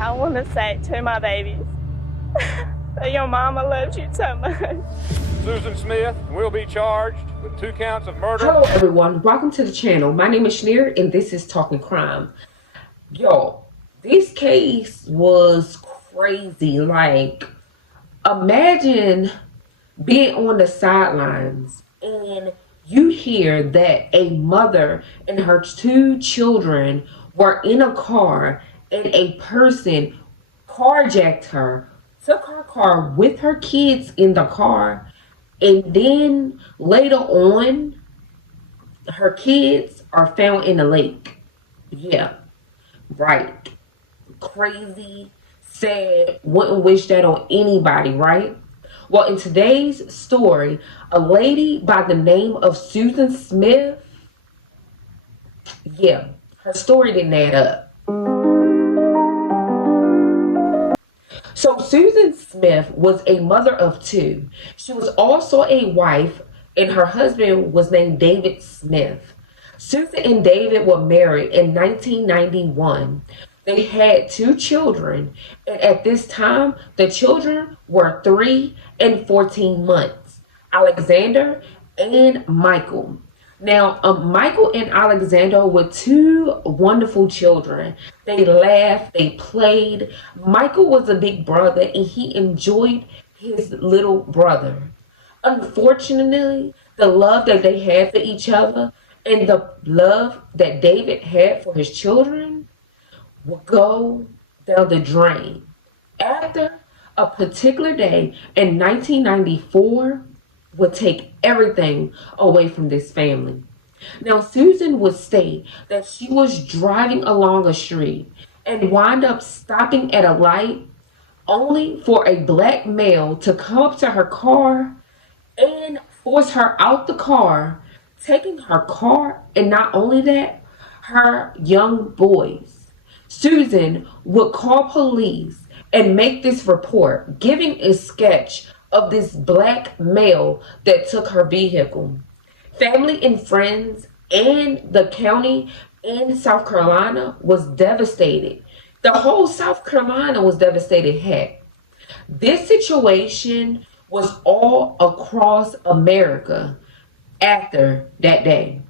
I want to say to my babies that your mama loves you so much. Susan Smith will be charged with 2 counts of murder. Hello everyone, welcome to the channel. My name is Shneer and this is Talking Crime. Yo, this case was crazy. Like, imagine being on the sidelines and you hear that a mother and her 2 children were in a car and a person carjacked her, took her car with her kids in the car, and then later on her kids are found in a lake. Yeah, right. Crazy, sad, wouldn't wish that on anybody, right? Well, in today's story, a lady by the name of Susan Smith, yeah, her story didn't add up. So Susan Smith was a mother of 2. She was also a wife, and her husband was named David Smith. Susan and David were married in 1991. They had 2 children, and at this time, the children were 3 and 14 months, Alexander and Michael. Now, Michael and Alexander were 2 wonderful children. They laughed, they played. Michael was a big brother and he enjoyed his little brother. Unfortunately, the love that they had for each other and the love that David had for his children would go down the drain. After a particular day in 1994 would take everything away from this family. Now, Susan would state that she was driving along a street and wound up stopping at a light only for a black male to come up to her car and force her out the car, taking her car and not only that, her young boys. Susan would call police and make this report, giving a sketch of this black male that took her vehicle. Family and friends and the county in South Carolina was devastated. The whole South Carolina was devastated. Heck, this situation was all across America after that day.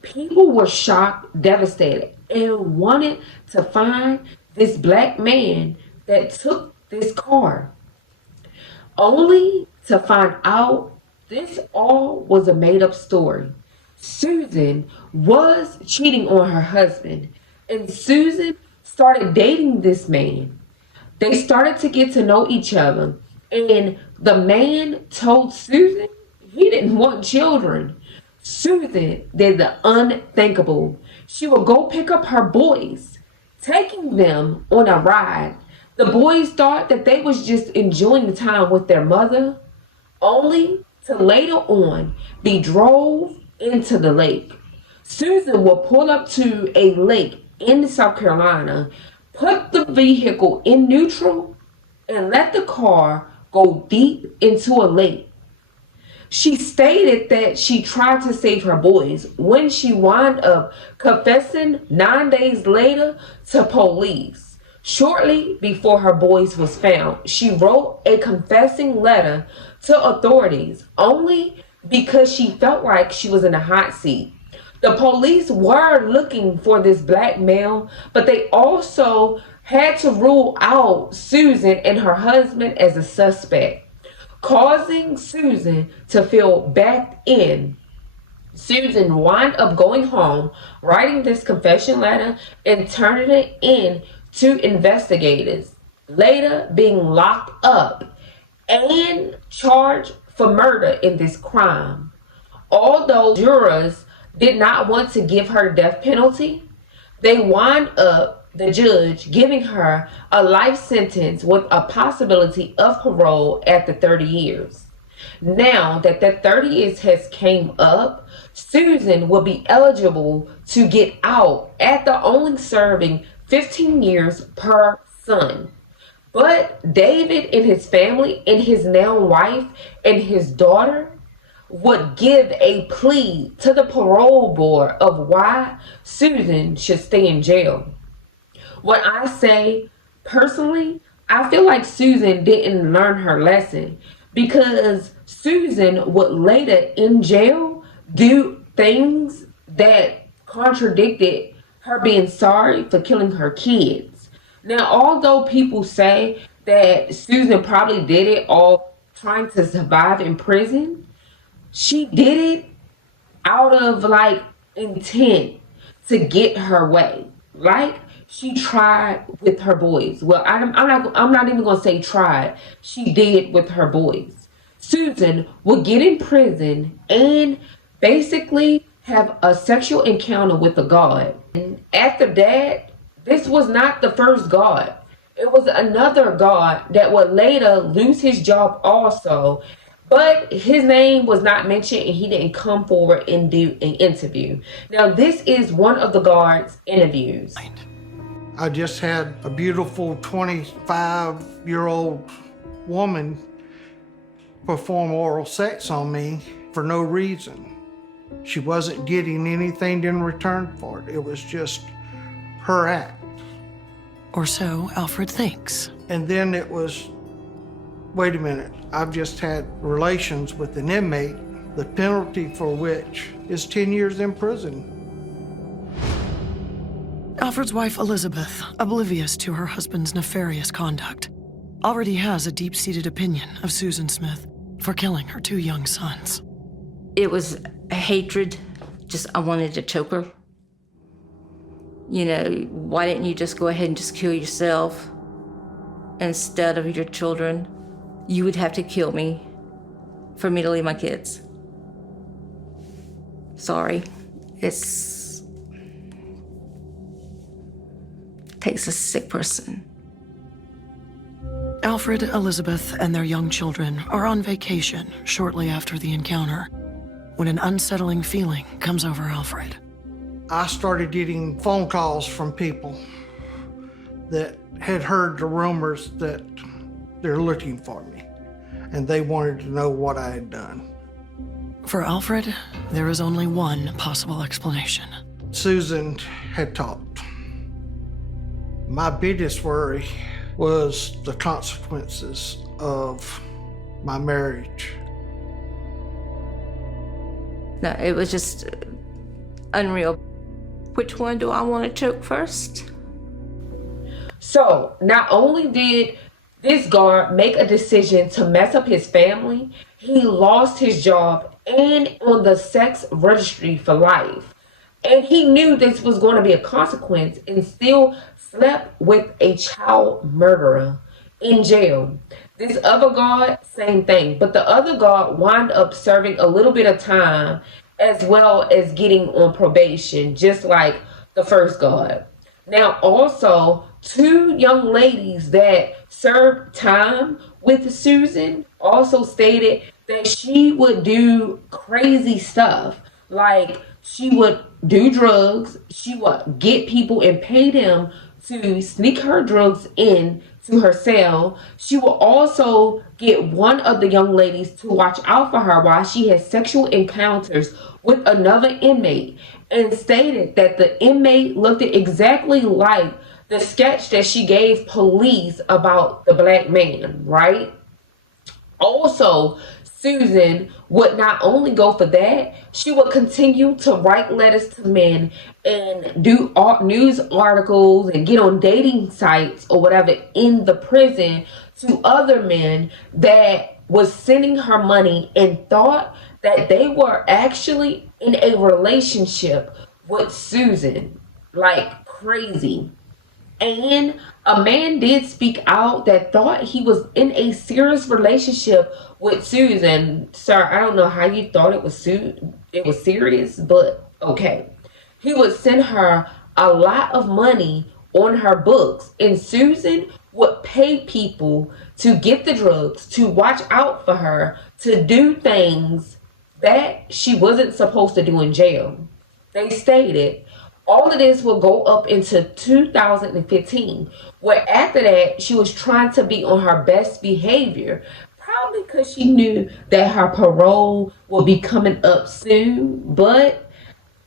People were shocked, devastated, and wanted to find this black man that took this car. Only to find out this all was a made-up story. Susan was cheating on her husband, and Susan started dating this man. They started to get to know each other, and the man told Susan he didn't want children. Susan did the unthinkable. She would go pick up her boys, taking them on a ride. The boys thought that they was just enjoying the time with their mother, only to later on be drove into the lake. Susan will pull up to a lake in South Carolina, put the vehicle in neutral, and let the car go deep into a lake. She stated that she tried to save her boys when she wound up confessing 9 days later to police. Shortly before her boys was found, she wrote a confessing letter to authorities only because she felt like she was in a hot seat. The police were looking for this black male, but they also had to rule out Susan and her husband as a suspect, causing Susan to feel backed in. Susan wound up going home, writing this confession letter, and turning it in to investigators, later being locked up and charged for murder in this crime. Although jurors did not want to give her the death penalty, they wound up the judge giving her a life sentence with a possibility of parole after 30 years. Now that 30 years has came up, Susan will be eligible to get out after only serving 15 years per son. But David and his family and his now wife and his daughter would give a plea to the parole board of why Susan should stay in jail. When I say Personally, I feel like Susan didn't learn her lesson because Susan would later in jail do things that contradicted her being sorry for killing her kids. Now, although people say that Susan probably did it all trying to survive in prison, she did it out of like intent to get her way. Like she tried with her boys. Well, I'm not even gonna say tried. She did with her boys. Susan would get in prison and basically have a sexual encounter with a guard. And after that, this was not the first guard. It was another guard that would later lose his job also, but his name was not mentioned and he didn't come forward and do an interview. Now, this is one of the guards' interviews. I just had a beautiful 25-year-old woman perform oral sex on me for no reason. She wasn't getting anything in return for it. It was just her act. Or so Alfred thinks. And then it was, wait a minute, I've just had relations with an inmate, the penalty for which is 10 years in prison. Alfred's wife, Elizabeth, oblivious to her husband's nefarious conduct, already has a deep-seated opinion of Susan Smith for killing her 2 young sons. It was a hatred, just I wanted to choke her. You know, why didn't you just go ahead and just kill yourself instead of your children? You would have to kill me for me to leave my kids. Sorry. Takes a sick person. Alfred, Elizabeth, and their young children are on vacation shortly after the encounter when an unsettling feeling comes over Alfred. I started getting phone calls from people that had heard the rumors that they're looking for me, and they wanted to know what I had done. For Alfred, there is only one possible explanation. Susan had talked. My biggest worry was the consequences of my marriage. No, it was just unreal. Which one do I want to choke first? So, not only did this guard make a decision to mess up his family, he lost his job and on the sex registry for life. And he knew this was going to be a consequence and still slept with a child murderer in jail. This other guard, same thing. But the other guard wound up serving a little bit of time as well as getting on probation, just like the first guard. Now, also, 2 young ladies that served time with Susan also stated that she would do crazy stuff. Like, she would do drugs, she would get people and pay them to sneak her drugs in to her cell. She will also get one of the young ladies to watch out for her while she has sexual encounters with another inmate, and stated that the inmate looked exactly like the sketch that she gave police about the black man, right? Also, Susan would not only go for that, she would continue to write letters to men and do news articles and get on dating sites or whatever in the prison to other men that was sending her money and thought that they were actually in a relationship with Susan. Like crazy. And a man did speak out that thought he was in a serious relationship with Susan. Sir, I don't know how you thought it was serious, but okay. He would send her a lot of money on her books, and Susan would pay people to get the drugs, to watch out for her, to do things that she wasn't supposed to do in jail. They stated all of this will go up into 2015, where after that, she was trying to be on her best behavior, probably because she knew that her parole will be coming up soon. But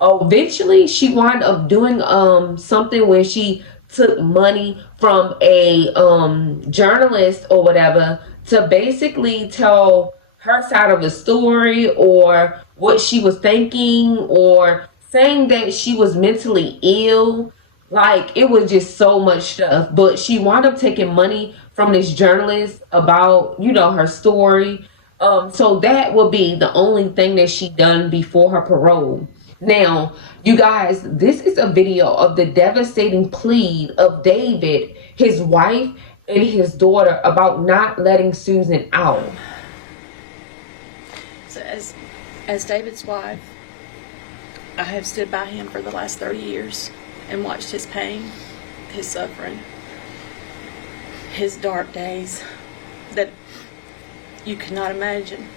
eventually, she wound up doing something where she took money from a journalist or whatever to basically tell her side of the story, or what she was thinking, or saying that she was mentally ill. Like, it was just so much stuff. But she wound up taking money from this journalist about, her story. So that would be the only thing that she done before her parole. Now, you guys, this is a video of the devastating plea of David, his wife, and his daughter about not letting Susan out. So as David's wife, I have stood by him for the last 30 years and watched his pain, his suffering, his dark days that you cannot imagine.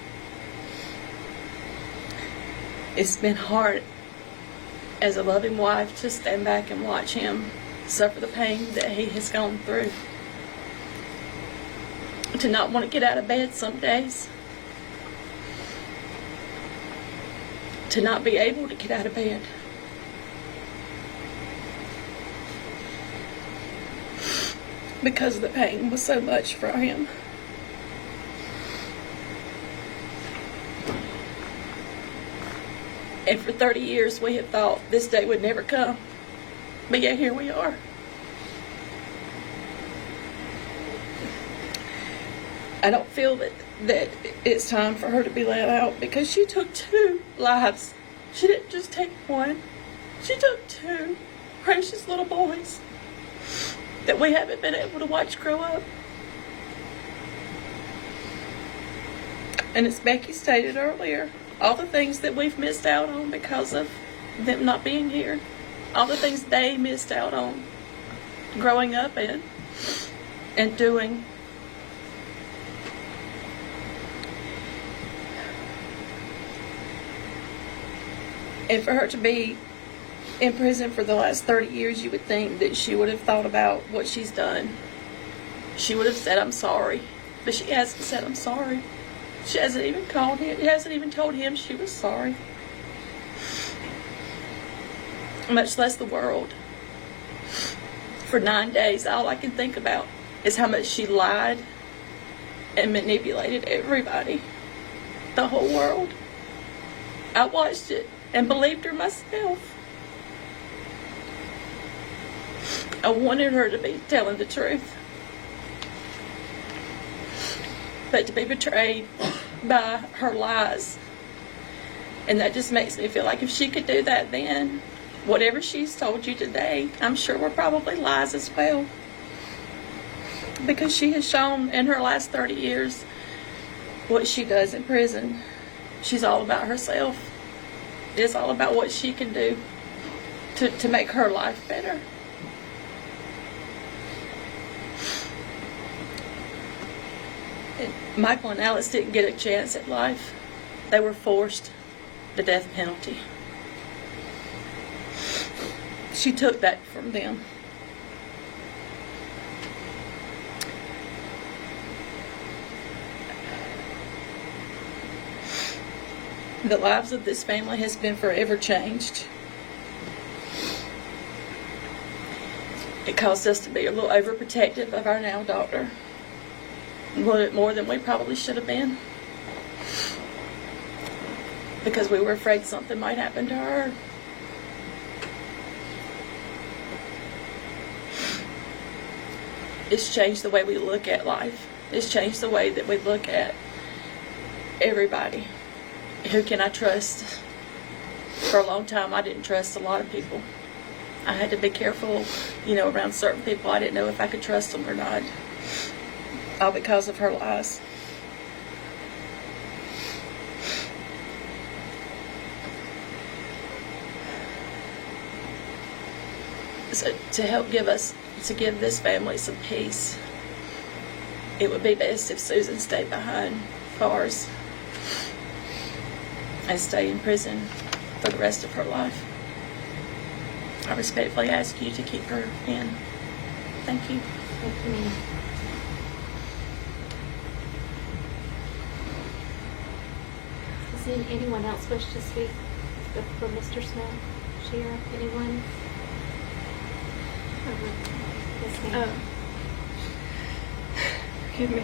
It's been hard as a loving wife to stand back and watch him suffer the pain that he has gone through. To not want to get out of bed some days. To not be able to get out of bed. Because the pain was so much for him. And for 30 years we had thought this day would never come. But yet here we are. I don't feel that it's time for her to be let out, because she took 2 lives. She didn't just take 1. She took 2 precious little boys that we haven't been able to watch grow up. And as Becky stated earlier, all the things that we've missed out on because of them not being here, all the things they missed out on growing up in and doing. And for her to be in prison for the last 30 years, you would think that she would have thought about what she's done. She would have said, I'm sorry. But she hasn't said, I'm sorry. She hasn't even called him. She hasn't even told him she was sorry. Much less the world. For 9 days, all I can think about is how much she lied and manipulated everybody. The whole world. I watched it and believed her myself. I wanted her to be telling the truth. But to be betrayed by her lies. And that just makes me feel like if she could do that then, whatever she's told you today, I'm sure were probably lies as well. Because she has shown in her last 30 years what she does in prison. She's all about herself. It's all about what she can do to make her life better. And Michael and Alice didn't get a chance at life. They were forced the death penalty. She took that from them. The lives of this family has been forever changed. It caused us to be a little overprotective of our now daughter. A little bit more than we probably should have been. Because we were afraid something might happen to her. It's changed the way we look at life. It's changed the way that we look at everybody. Who can I trust? For a long time, I didn't trust a lot of people. I had to be careful, around certain people. I didn't know if I could trust them or not. All because of her lies. So to help give this family some peace, it would be best if Susan stayed behind bars and stay in prison for the rest of her life. I respectfully ask you to keep her in. Thank you. Thank you, ma'am. Does anyone else wish to speak for Mr. Smith? Sheriff, anyone? Yes, ma'am. Forgive me.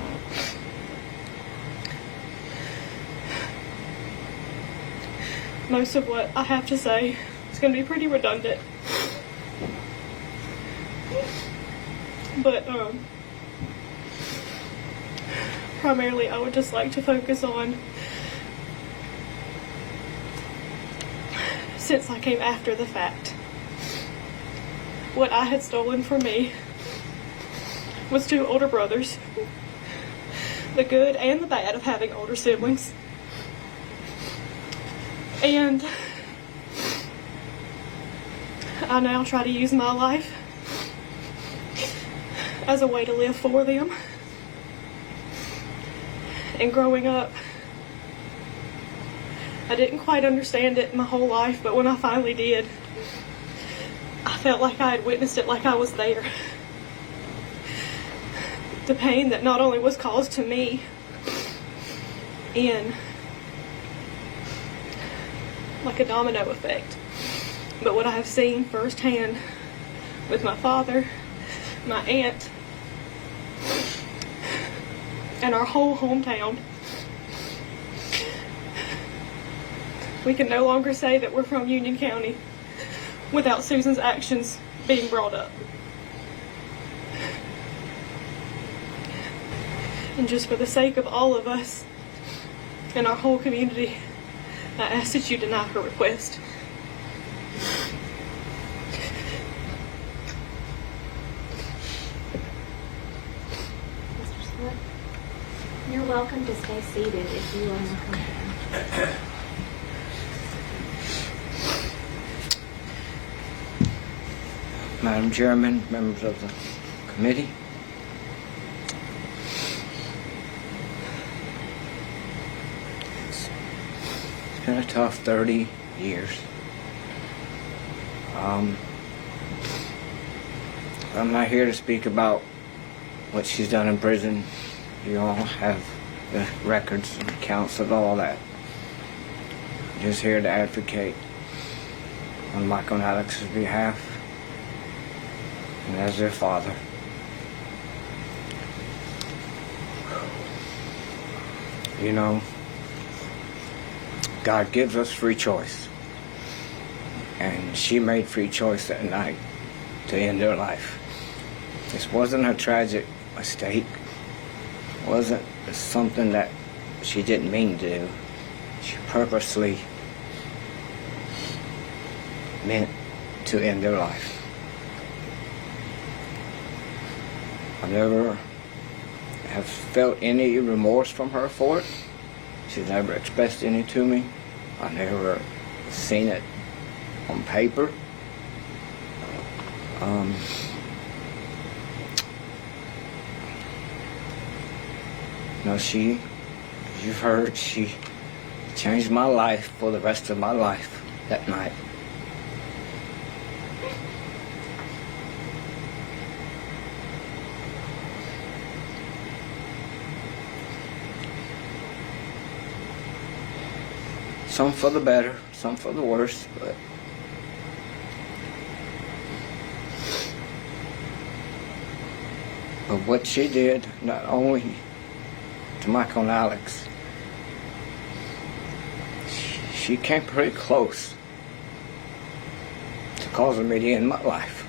Most of what I have to say is going to be pretty redundant. But, primarily I would just like to focus on, since I came after the fact, what I had stolen from me was 2 older brothers, the good and the bad of having older siblings. And I now try to use my life as a way to live for them. And growing up, I didn't quite understand it my whole life, but when I finally did, I felt like I had witnessed it, like I was there. The pain that not only was caused to me in like a domino effect, but what I have seen firsthand with my father, my aunt, and our whole hometown. We can no longer say that we're from Union County without Susan's actions being brought up. And just for the sake of all of us and our whole community, I ask that you deny her request. Mr. Smith, you're welcome to stay seated if you want to come down. Madam Chairman, members of the committee. It's been a tough 30 years. I'm not here to speak about what she's done in prison. You all have the records and accounts of all that. I'm just here to advocate on Michael and Alex's behalf and as their father. You know, God gives us free choice. And she made free choice that night to end her life. This wasn't a tragic mistake. It wasn't something that she didn't mean to do. She purposely meant to end her life. I never have felt any remorse from her for it. She's never expressed any to me. I never seen it on paper. No, you've heard, she changed my life for the rest of my life that night. Some for the better, some for the worse, but what she did, not only to Michael and Alex, she came pretty close to causing me to end my life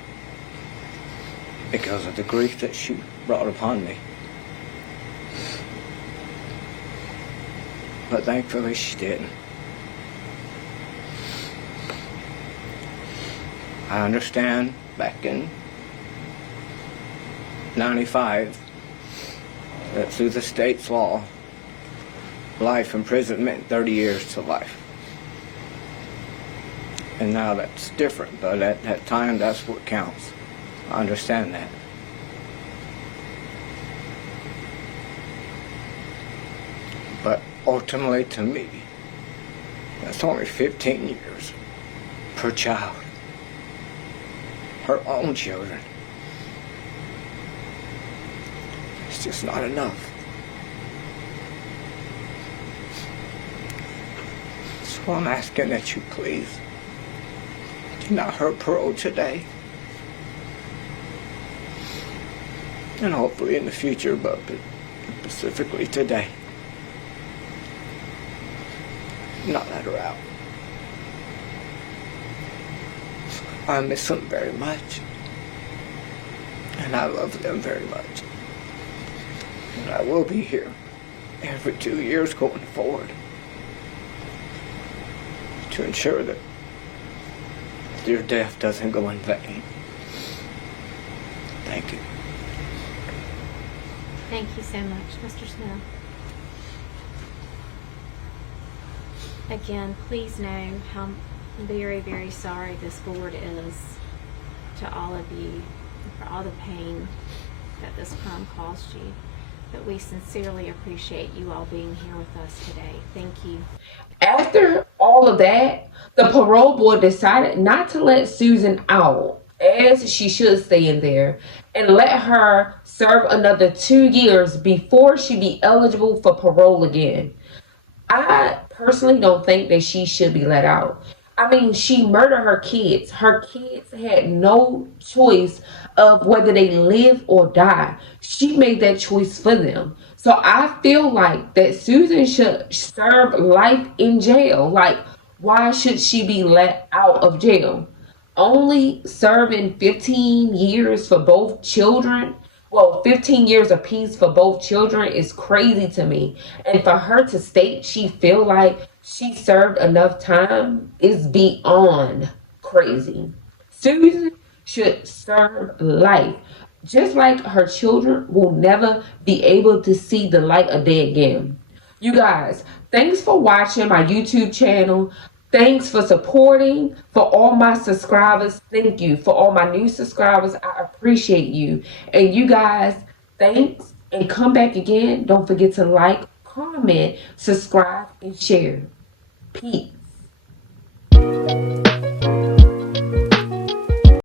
because of the grief that she brought upon me. But thankfully she didn't. I understand back in 95 that through the state's law, life in prison meant 30 years to life. And now that's different, but at that time, that's what counts. I understand that. But ultimately, to me, that's only 15 years per child. Her own children. It's just not enough. So I'm asking that you please deny her parole today. and hopefully in the future, but specifically today, not let her out. I miss them very much, and I love them very much. And I will be here every 2 years going forward to ensure that your death doesn't go in vain. Thank you. Thank you so much, Mr. Smith. Again, please know how very, very sorry this board is to all of you for all the pain that this crime caused you. But we sincerely appreciate you all being here with us today. Thank you. After all of that, the parole board decided not to let Susan out, as she should stay in there, and let her serve another 2 years before she be eligible for parole again. I personally don't think that she should be let out. I mean, she murdered her kids. Her kids had no choice of whether they live or die. She made that choice for them. So I feel like that Susan should serve life in jail. Like, why should she be let out of jail? Only serving 15 years for both children, well, 15 years apiece for both children is crazy to me. And for her to state she feel like she served enough time is beyond crazy. Susan should serve life. Just like her children will never be able to see the light of day again. You guys, thanks for watching my YouTube channel. Thanks for supporting. For all my subscribers, thank you. For all my new subscribers, I appreciate you. And you guys, thanks. And come back again. Don't forget to like, comment, subscribe, and share. Peace.